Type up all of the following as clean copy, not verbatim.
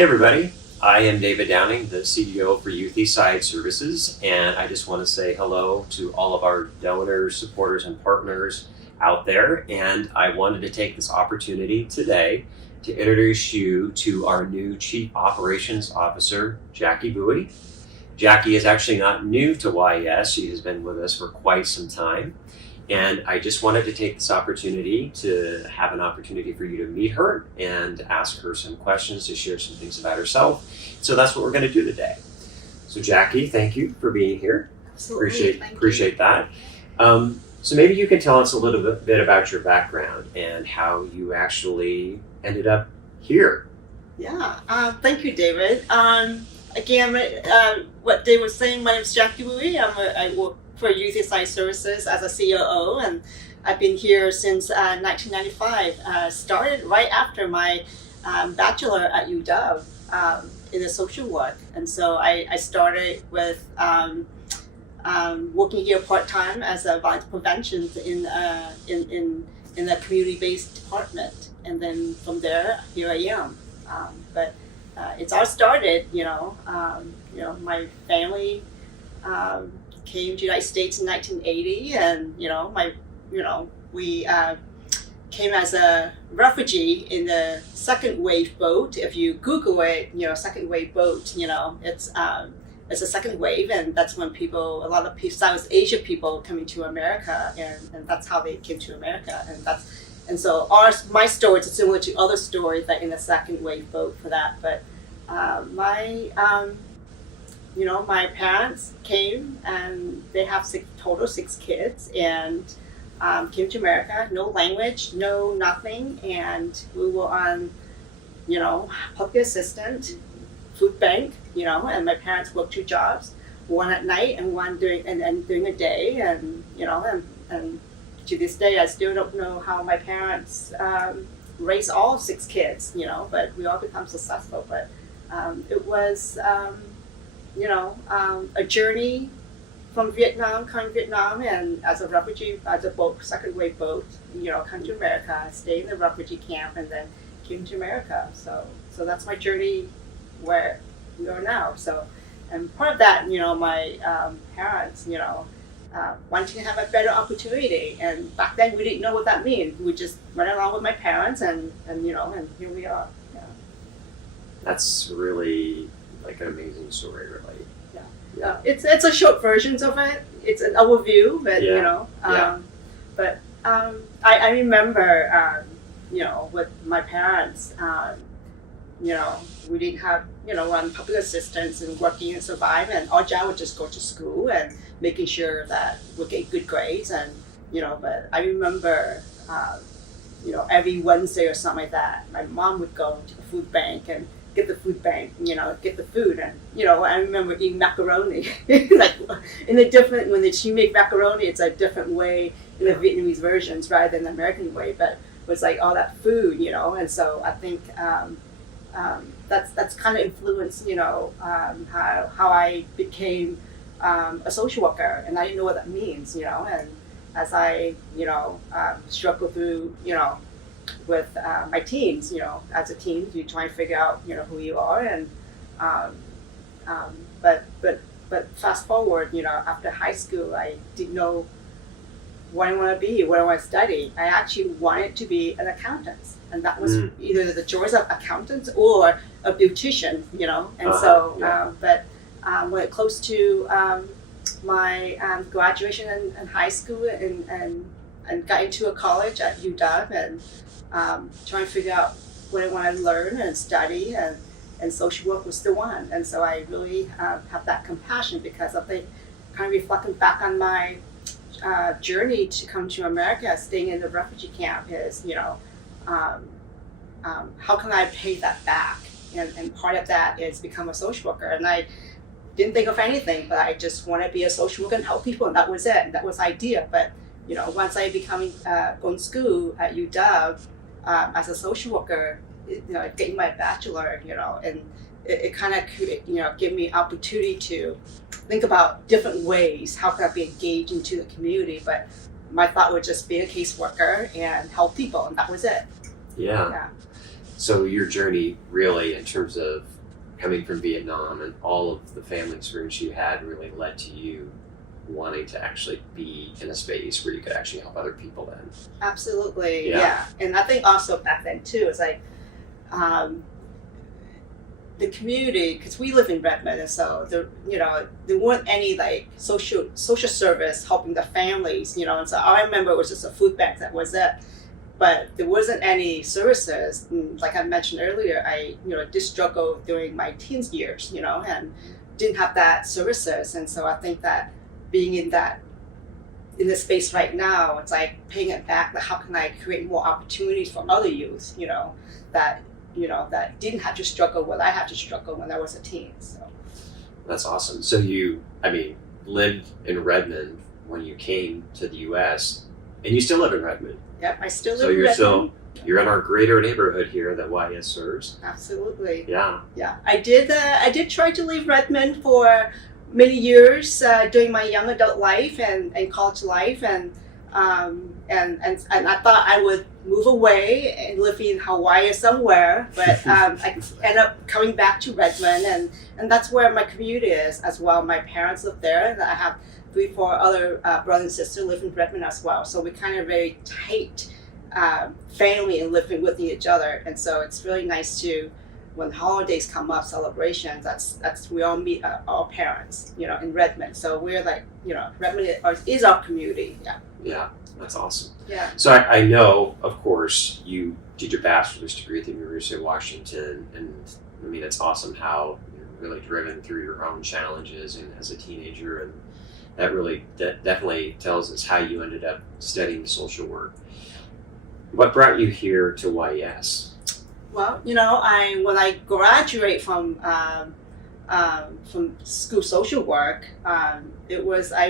Hey everybody, I am David Downing, the CEO for Fireside Services, and I just want to say hello to all of our donors, supporters, and partners out there. And I wanted to take this opportunity today to introduce you to our new Chief Operations Officer, Jackie Bowie. Jackie is actually not new to YES. She has been with us for quite some time. And I just wanted to take this opportunity to have an opportunity for you to meet her and ask her some questions, to share some things about herself. So that's what we're going to do today. So Jackie, thank you for being here. Absolutely. Appreciate that. So maybe you can tell us a little bit about your background and how you actually ended up here. Yeah, thank you, David. Again, what David was saying, my name is Jackie Bowie. I work for Fireside Services as a COO, and I've been here since 1995. Started right after my bachelor at UW in the social work, and so I started with working here part-time as a violence prevention in a community-based department, and then from there here I am. But it's all started, my family came to the United States in 1980, and we came as a refugee in the second wave boat. If you Google it, second wave boat, it's a second wave, and that's when a lot of South Asia people coming to America, and that's how they came to America, and so my story is similar to other stories that in the second wave boat for that, but my parents came, and they have total six kids, and came to America, no language, no nothing, and we were on, public assistant, food bank, and my parents worked two jobs, one at night and one during the day, and and to this day I still don't know how my parents raised all six kids, but we all become successful. But it was a journey from Vietnam, and as a refugee, as a second wave boat, come to America, stay in the refugee camp, and then came to America. So that's my journey where we are now. So, and part of that, my parents, wanting to have a better opportunity, and back then we didn't know what that means. We just went along with my parents, and here we are. Yeah. That's really like an amazing story, really. Yeah. It's a short version of it. It's an overview, but I remember with my parents, we didn't have on public assistance and working and surviving, and our job would just go to school and making sure that we get good grades, and but I remember every Wednesday or something like that, my mom would go to the food bank and get the food, and I remember eating macaroni. Like when she made macaroni, it's a different way in the Vietnamese versions rather than the American way, but it was like all that food, and so I think that's kind of influenced how I became a social worker, and I didn't know what that means, and as I struggle through with my teens, as a teen, you try and figure out, who you are, and but fast forward, after high school, I didn't know what I want to be, what I want to study. I actually wanted to be an accountant, and that was either the choice of accountant or a beautician, and but when it close to my graduation in high school, and got into a college at UW, and trying to figure out what I want to learn and study, and social work was the one. And so I really have that compassion, because I think, kind of reflecting back on my journey to come to America, staying in the refugee camp, is how can I pay that back? And part of that is become a social worker. And I didn't think of anything, but I just want to be a social worker and help people, and that was it. And that was the idea. But once I going to school at UW as a social worker, getting my bachelor, and it kind of gave me opportunity to think about different ways how can I be engaged into the community. But my thought was just be a caseworker and help people, and that was it. Yeah. So your journey really, in terms of coming from Vietnam and all of the family experience you had, really led to you wanting to actually be in a space where you could actually help other people then. Absolutely, Yeah. yeah. And I think also back then too, it's like the community, because we live in Redmond, and so there weren't any like social service helping the families, and so I remember it was just a food bank that was it, but there wasn't any services. And like I mentioned earlier, I did struggle during my teens years, and didn't have that services, and so I think that being in this space right now, it's like paying it back. Like, how can I create more opportunities for other youth, that didn't have to struggle what I had to struggle when I was a teen. So That's awesome. So you, lived in Redmond when you came to the U.S. and you still live in Redmond. yep, I still live So in you're Redmond. you're in our greater neighborhood here that YS serves. Absolutely. Yeah. Yeah, I did try to leave Redmond for many years during my young adult life and college life, and I thought I would move away and live in Hawaii somewhere, but I ended up coming back to Redmond, and that's where my community is as well. My parents live there, and I have 3-4 other brothers and sisters live in Redmond as well. So we're kind of very tight family and living with each other, and so it's really nice to, when holidays come up, celebrations, that's we all meet our parents, in Redmond. So we're like, Redmond is our community. Yeah. Yeah, that's awesome. Yeah. So I know, of course, you did your bachelor's degree at the University of Washington, and it's awesome how you're really driven through your own challenges and as a teenager, and that really definitely tells us how you ended up studying social work. What brought you here to YS? Well, when I graduate from school social work, I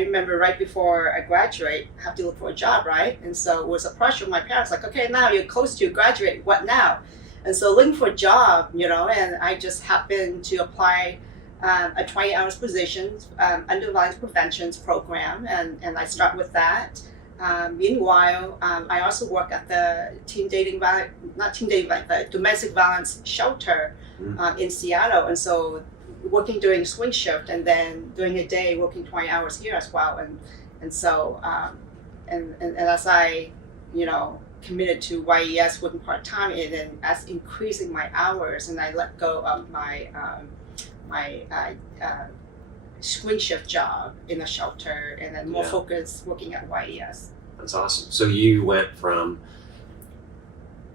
remember right before I graduate, I have to look for a job, right? And so it was a pressure of my parents, like, okay, now you're close to graduate, what now? And so looking for a job, and I just happened to apply a 20 hours position under violence prevention program, and I start with that. Meanwhile, I also work at the the domestic violence shelter in Seattle, and so working during swing shift, and then during a day working 20 hours here as well, and so and as I committed to YES working part time, and then as increasing my hours, and I let go of my swing shift job in a shelter, and then more focused working at YES. That's awesome. So you went from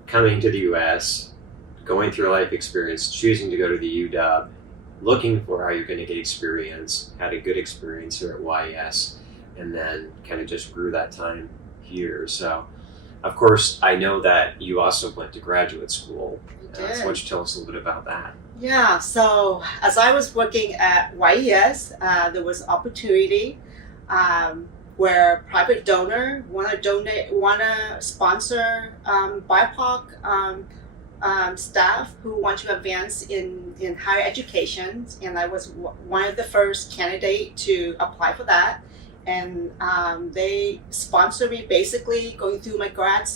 coming to the U.S., going through a life experience, choosing to go to the UW, looking for how you're going to get experience, had a good experience here at YES, and then kind of just grew that time here. So, of course, I know that you also went to graduate school. So why don't you tell us a little bit about that? Yeah, so as I was working at YES, there was opportunity where private donor want to sponsor BIPOC staff who want to advance in higher education, and I was one of the first candidate to apply for that, and they sponsored me basically going through my grad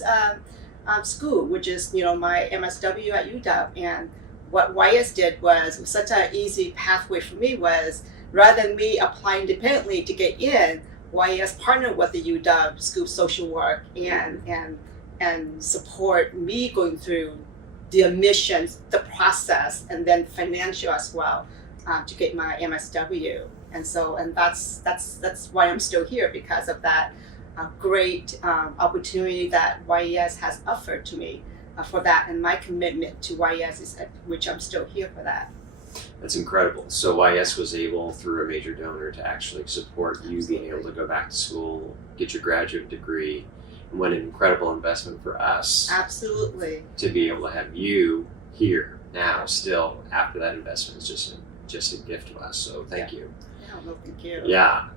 school, which is my MSW at UW. And what YS did was such an easy pathway for me was, rather than me applying independently to get in, YS partnered with the UW School of Social Work and support me going through the admissions, the process, and then financial as well to get my MSW. And that's why I'm still here, because of that great opportunity that YES has offered to me for that, and my commitment to YES is which I'm still here for that. That's incredible. So YS was able, through a major donor, to actually support you being able to go back to school, get your graduate degree, and what an incredible investment for us. Absolutely. To be able to have you here now, still after that investment, is just a gift to us. So thank you. Yeah, well, thank you. Yeah.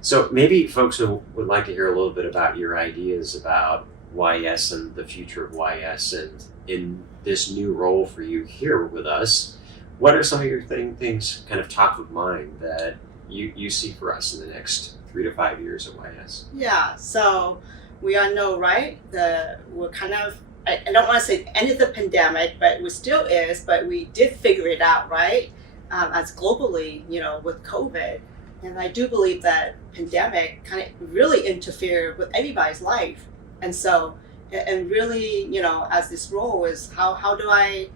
So maybe folks would like to hear a little bit about your ideas about YS and the future of YS, and in this new role for you here with us, what are some of your things kind of top of mind that you see for us in the next 3 to 5 years at YS? Yeah, so we all know, right? We're kind of I don't want to say end of the pandemic, but it still is, but we did figure it out, right? As globally, with COVID. And I do believe that pandemic kind of really interfered with everybody's life. And so, and really, as this role is how do I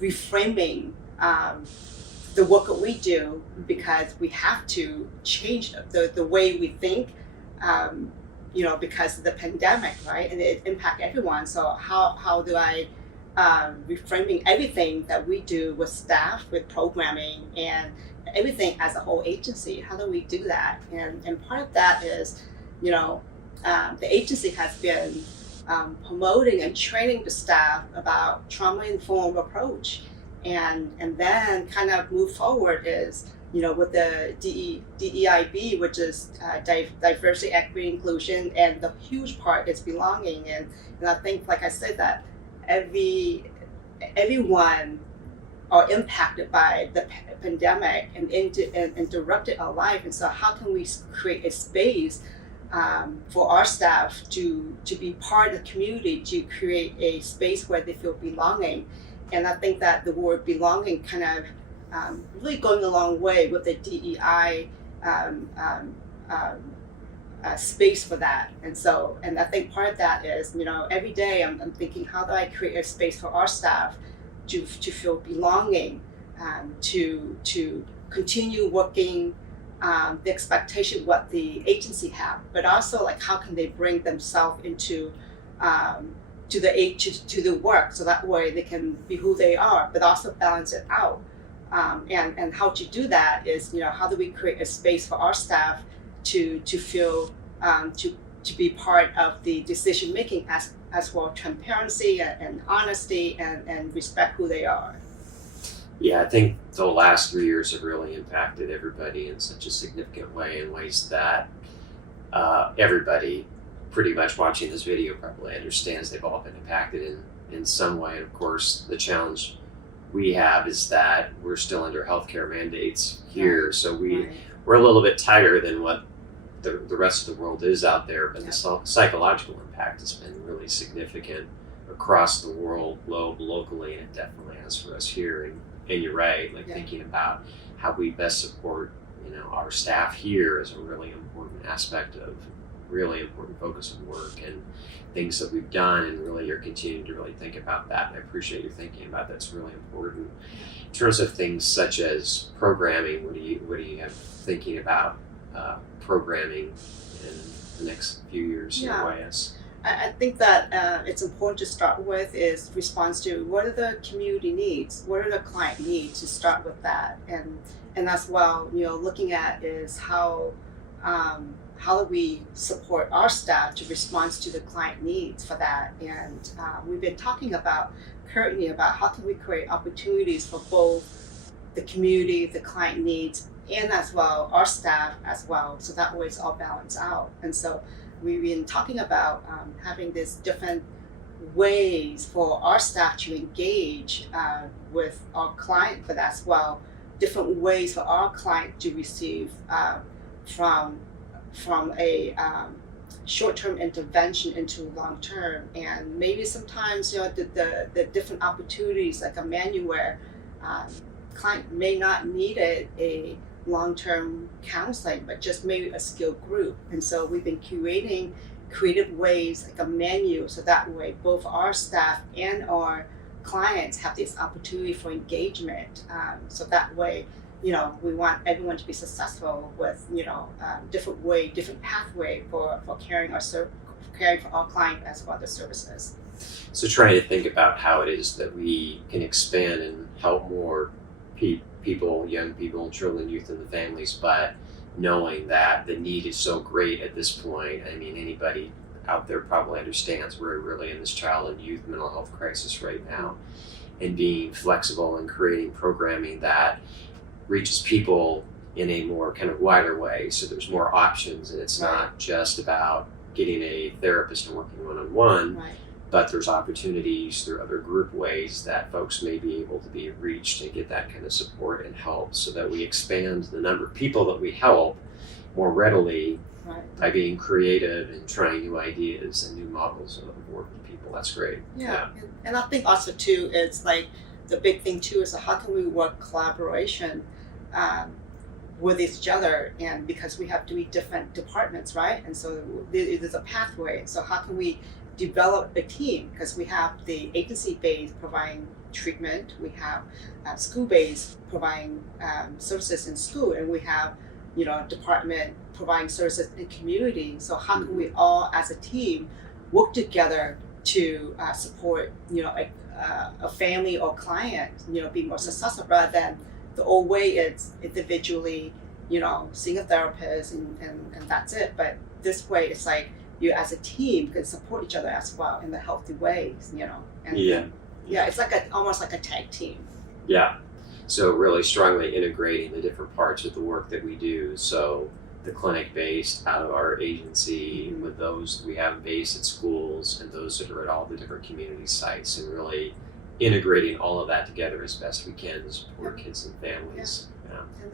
reframing the work that we do, because we have to change the way we think, because of the pandemic, right? And it impacts everyone. So how do I reframing everything that we do with staff, with programming, and everything as a whole agency? How do we do that? And part of that is, the agency has been promoting and training the staff about trauma-informed approach, and then kind of move forward is, with the DEIB, which is diversity, equity, inclusion, and the huge part is belonging. And I think, like I said, that everyone are impacted by the pandemic and interrupted our life. And so how can we create a space for our staff to be part of the community, to create a space where they feel belonging? And I think that the word belonging kind of really going a long way with the DEI space for that. And I think part of that is, every day I'm thinking, how do I create a space for our staff to feel belonging, to continue working the expectation what the agency have, but also like how can they bring themselves into to the work, so that way they can be who they are, but also balance it out. And how to do that is, how do we create a space for our staff to feel to be part of the decision making as well, transparency and honesty and respect who they are. Yeah, I think the last 3 years have really impacted everybody in such a significant way, in ways that everybody pretty much watching this video probably understands they've all been impacted in some way. And of course, the challenge we have is that we're still under healthcare mandates here, so we're a little bit tighter than what the rest of the world is out there, but the psychological impact has been really significant across the world, locally, and it definitely has for us here. And you're right, thinking about how we best support, our staff here is a really important aspect of really important focus of work and things that we've done, and really you're continuing to really think about that. And I appreciate you thinking about that's really important. In terms of things such as programming, what do you have thinking about programming in the next few years in OIS? I think that it's important to start with is response to what are the community needs, what are the client needs, to start with that, and as well, looking at is how do we support our staff to respond to the client needs for that. And we've been talking currently about how can we create opportunities for both the community, the client needs, and as well our staff as well, so that way it's all balanced out. And so we've been talking about having these different ways for our staff to engage with our client for that as well, different ways for our client to receive from a short-term intervention into long-term. And maybe sometimes the different opportunities, like a menu where client may not need a long-term counseling, but just maybe a skilled group. And so we've been curating creative ways, like a menu, so that way both our staff and our clients have this opportunity for engagement. So that way, we want everyone to be successful with, different pathway for caring for our client as well as the services. So trying to think about how it is that we can expand and help more people, young people, children, youth, and the families, but knowing that the need is so great at this point. I mean, anybody out there probably understands we're really in this child and youth mental health crisis right now, and being flexible and creating programming that reaches people in a more kind of wider way, so there's more options, and it's not just about getting a therapist and working one-on-one, but there's opportunities through other group ways that folks may be able to be reached and get that kind of support and help, so that we expand the number of people that we help more readily Right. by being creative and trying new ideas and new models of working people. That's great. Yeah. And I think also too, it's like the big thing too is how can we work collaboration with each other, and because we have 3 different departments, right? And so there's a pathway. So how can we develop a team? Because we have the agency base providing treatment, we have school base providing services in school, and we have department providing services in community. So how can we all as a team work together to support a family or client be more successful, rather than the old way it's individually seeing a therapist and that's it. But this way it's like you as a team can support each other as well in the healthy ways, and it's like almost like a tag team. Yeah. So really strongly integrating the different parts of the work that we do. So the clinic based out of our agency, with those we have based at schools, and those that are at all the different community sites, and really integrating all of that together as best we can to support kids and families.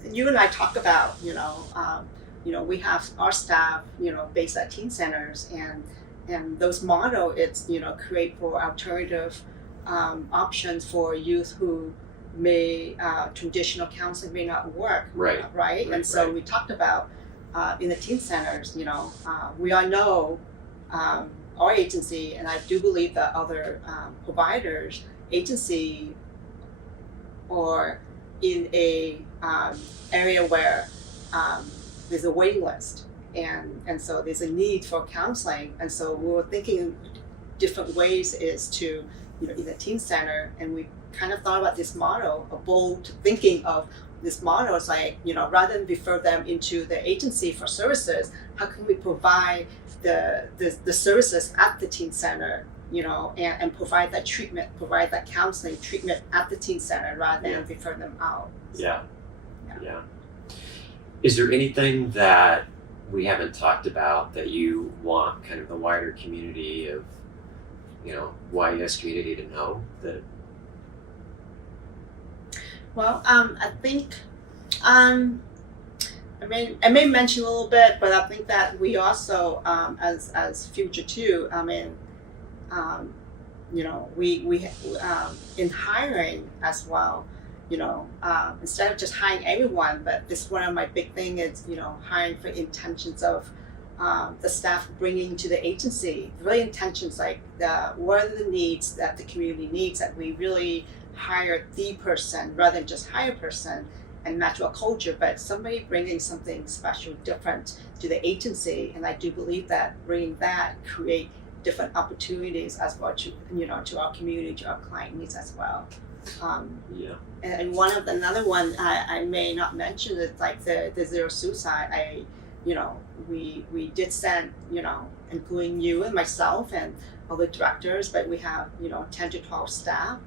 And you and I talk about, we have our staff, based at teen centers, and those model, it's, create for alternative options for youth who may, traditional counseling may not work. Right. And so we talked about in the teen centers, we all know our agency, and I do believe that other providers, agency or in a area where there's a waiting list, and so there's a need for counseling, and so we were thinking different ways is to in the teen center, and we kind of thought about this model, a bold thinking of this model is like, rather than refer them into the agency for services, how can we provide the services at the teen center, and provide that treatment, provide that counseling treatment at the teen center rather than refer them out. Yeah. Is there anything that we haven't talked about that you want kind of the wider community of, YES community to know that? Well, I think I may mention a little bit, but I think that we also, as Future too, we in hiring as well, instead of just hiring everyone, but this one of my big thing is, hiring for intentions of the staff bringing to the agency, really intentions like what are the needs that the community needs, that we really hire the person rather than just hire a person and match our culture, but somebody bringing something special, different to the agency. And I do believe that bringing that create different opportunities as well to to our community, to our client needs as well. And another one I may not mention is like the zero suicide. We did send, including you and myself and other directors, but we have 10 to 12 staff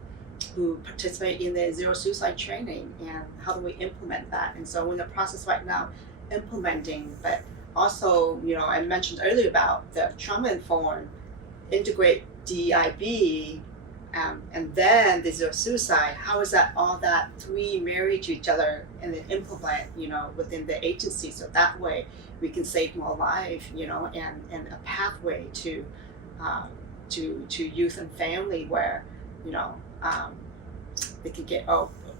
who participate in the zero suicide training, and how do we implement that? And so we're in the process right now implementing, but also, I mentioned earlier about the trauma-informed, integrate DIB, and then the zero suicide. How is that all that 3 married to each other and then implement, within the agency, so that way we can save more lives, and a pathway to youth and family where, they can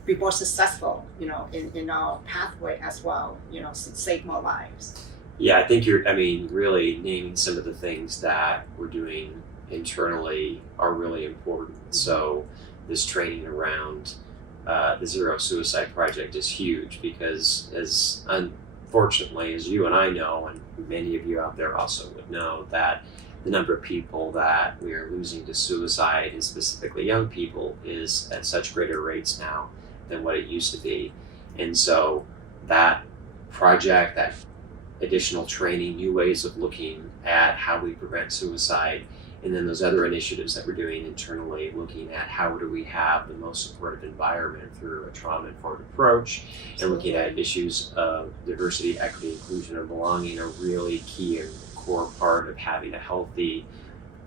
be more successful, in our pathway as well, save more lives. Yeah, I think you're really naming some of the things that we're doing internally are really important. So this training around the Zero Suicide Project is huge, because as unfortunately as you and I know, and many of you out there also would know, that the number of people that we are losing to suicide, and specifically young people, is at such greater rates now than what it used to be. And so that project, that additional training, new ways of looking at how we prevent suicide, and then those other initiatives that we're doing internally, looking at how do we have the most supportive environment through a trauma-informed approach, and looking at issues of diversity, equity, inclusion, and belonging, are really key and core part of having a healthy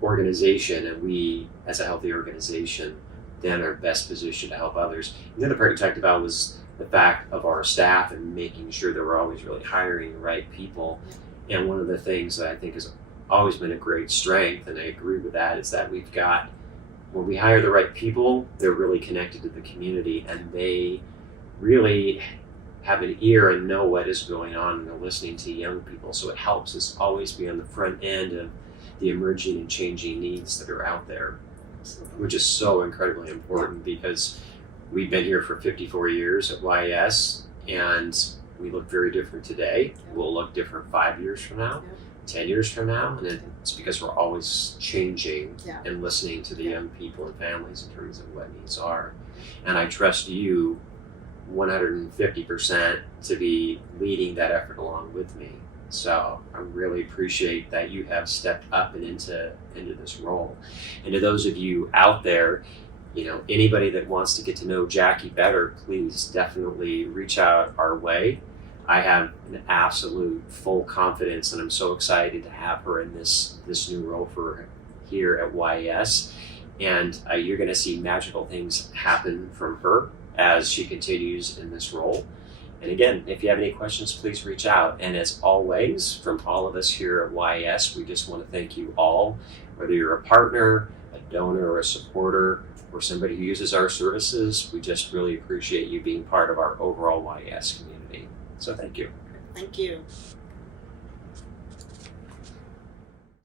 organization. And we, as a healthy organization, then are best positioned to help others. And the other part you talked about was the fact of our staff and making sure that we're always really hiring the right people. And one of the things that I think has always been a great strength, and I agree with that, is that we've got, when we hire the right people, they're really connected to the community and they really have an ear and know what is going on, and they're listening to young people. So it helps us always be on the front end of the emerging and changing needs that are out there, which is so incredibly important because we've been here for 54 years at YS, and we look very different today. We'll look different 5 years from now, 10 years from now, and it's because we're always changing and listening to the young people and families in terms of what needs are. And I trust you 150% to be leading that effort along with me. So I really appreciate that you have stepped up and into this role. And to those of you out there, anybody that wants to get to know Jackie better, please definitely reach out our way. I have an absolute full confidence, and I'm so excited to have her in this new role for her here at YS. And you're going to see magical things happen from her as she continues in this role. And again, if you have any questions, please reach out. And as always, from all of us here at YS, we just want to thank you all, whether you're a partner, a donor, or a supporter, or somebody who uses our services. We just really appreciate you being part of our overall YS community. So thank you. Thank you.